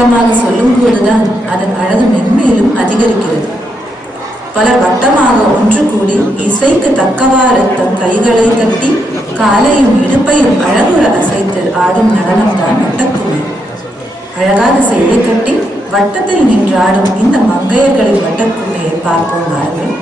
மூலமாக சொல்லும் போதுதான் அதன் அழகு மென்மேலும் அதிகரிக்கிறது. பலர் வட்டமாக ஒன்று கூடி இசைக்கு தக்கவாறு தம் கைகளை தட்டி காலையும் இடுப்பையும் அழகுற அசைத்து ஆடும் நடனம்தான் வட்டக்கும்மி. அழகாக செயலை கட்டி வட்டத்தில் நின்றாடும் இந்த மங்கையர்களின் வட்டக்கும்மியை பார்ப்போம் வாருங்கள்.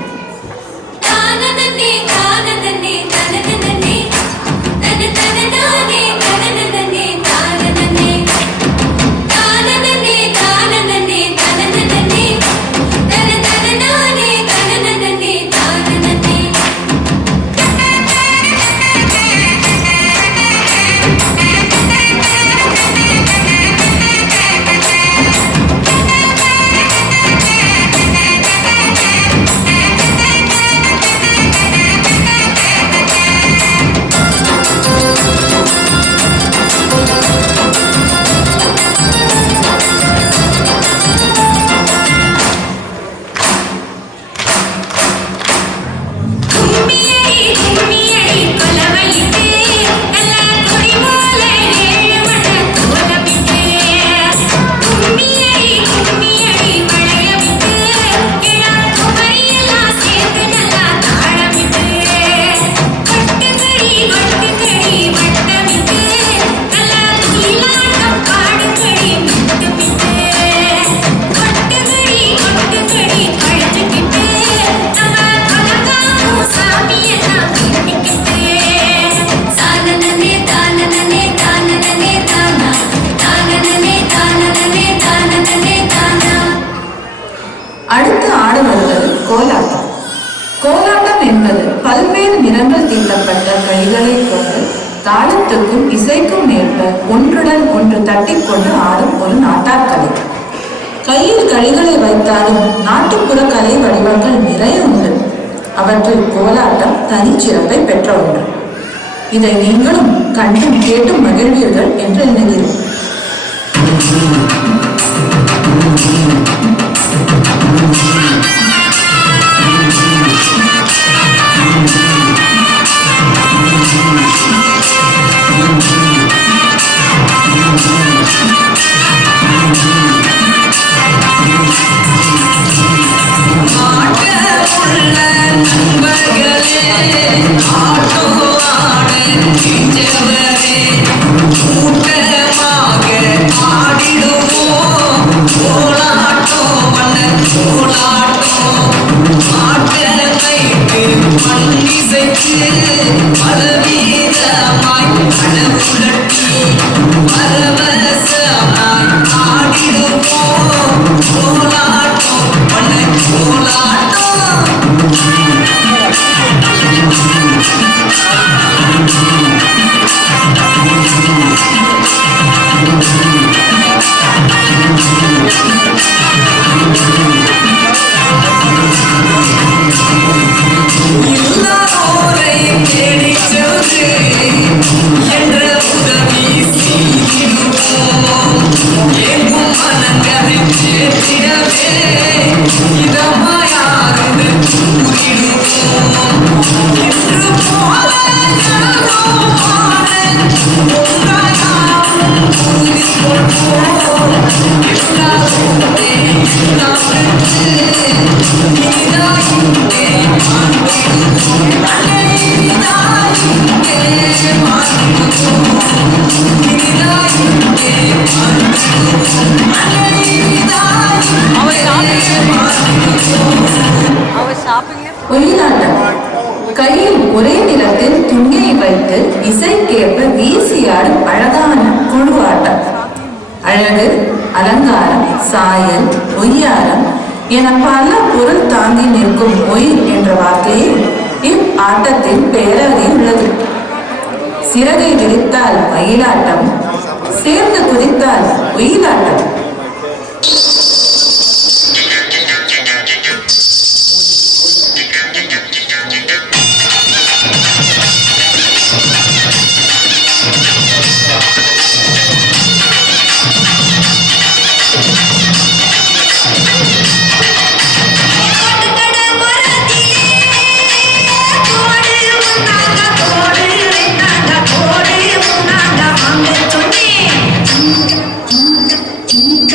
அடுத்து ஆட வருவது கோலாட்டம். கோலாட்டம் என்பது பல்வேறு நிறங்கள் தீட்டப்பட்ட கைகளை கொண்டு தாளத்துக்கும் இசைக்கும் ஏற்ப ஒன்றுடன் ஒன்று தட்டிக்கொண்டு ஆடும் ஒரு நாட்டார்கலை. கையில் கைகளை வைத்தாலும் நாட்டுப்புற கலை வடிவங்கள் நிறைய உண்டு. அவற்றில் கோலாட்டம் தனிச்சிறப்பை பெற்ற ஒன்று. இதை நீங்களும் கண்டும் கேட்டும் மகிழ்வீர்கள் என்று எண்ணுகிறேன். ஒயிலாட்டம் கையில் ஒரே நிறத்தில் துணியை வைத்து இசைக்கேற்ப வீசியாடும் அழகான குழு ஆட்டம். அழகு, அலங்காரம், சாயல், ஒய்யாரம் என பல பொருள் தாங்கி நிற்கும் ஒய் என்ற வார்த்தையில் இவ் ஆட்டத்தின் பேரறி உள்ளது. சிறகை விரித்தால் மயிலாட்டம், சேர்ந்து குதித்தால் ஒயிலாட்டம். Mm-hmm.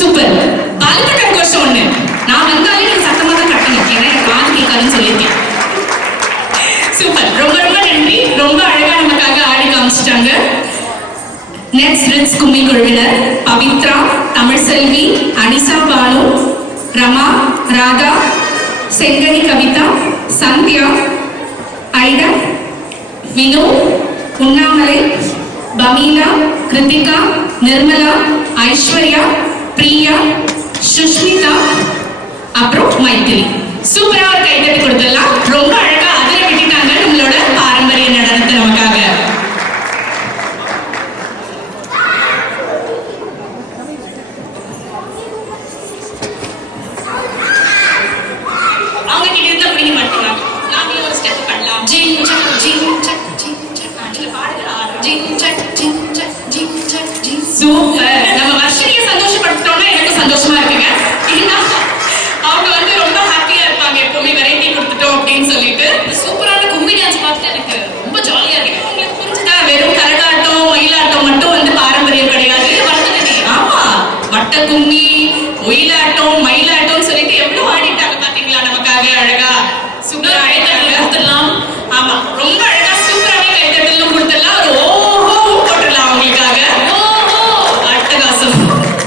Super super. பலத்த கரகோஷம் ஒண்ணு. நான் வந்தாலே நீங்க சத்தமா தான் கட்டணும், ஏன்னா எனக்கு காது கேட்காதுன்னு சொல்லியிருக்கேன். சூப்பர், ரொம்ப ரொம்ப நன்றி. ரொம்ப அழகா நமக்காக ஆடி காமிச்சிட்டாங்க. நெக்ஸ்ட் ரிட்ஸ் கும்மி குழுவினர் பவித்ரா, தமிழ்செல்வி, அனிசா பானு, ரமா, ராதா, செங்கனி கவிதா, சந்தியா, ஐடா, வினு, உண்ணாமலை, பமீனா, கிருத்திகா, நிர்மலா, ஐஸ்வர்யா, பிரியா, சுஷ்மிதா, அப்புறம் மைத்திரி. சூப்பரா ஒரு கைத்தட்டி கொடுத்துடலாம். ரொம்ப அழகா அதிர விட்டுட்டாங்க நம்மளோட பாரம்பரிய நடனத்தை நமக்காக. அவங்க கிட்ட இருந்து அப்படி மட்டும் நாங்களே ஒரு ஸ்டெப் பண்ணலாம். ஜிங் சக் ஜிங் சக் ஜிங் சக். அதுல பாடுங்க. ஜிங் சக் ஜிங் சக் ஜிங் சக் ஜிங். சூப்பர். நம்ம வர்ஷினியை சந்தோஷப்படுத்திட்டோம்னா எனக்கு சந்தோஷமா இருக்குங்க. அவங்க வந்து ரொம்ப ஹாப்பியா இருப்பாங்க எப்பவுமே வெரைட்டி கொடுத்துட்டோம் அப்படின்னு சொல்லிட்டு. சூப்பரான கும்மி டான்ஸ் பார்த்துட்டு எனக்கு ரொம்ப ஜாலியா இருக்கு. உங்களுக்கு புரிஞ்சுதா? வெறும் கரகாட்டம் மயிலாட்டம் மட்டும் வந்து பாரம்பரியம் கிடையாது. ஆமா, வட்ட கும்மி, ஒயிலாட்டம், மயிலாட்டம்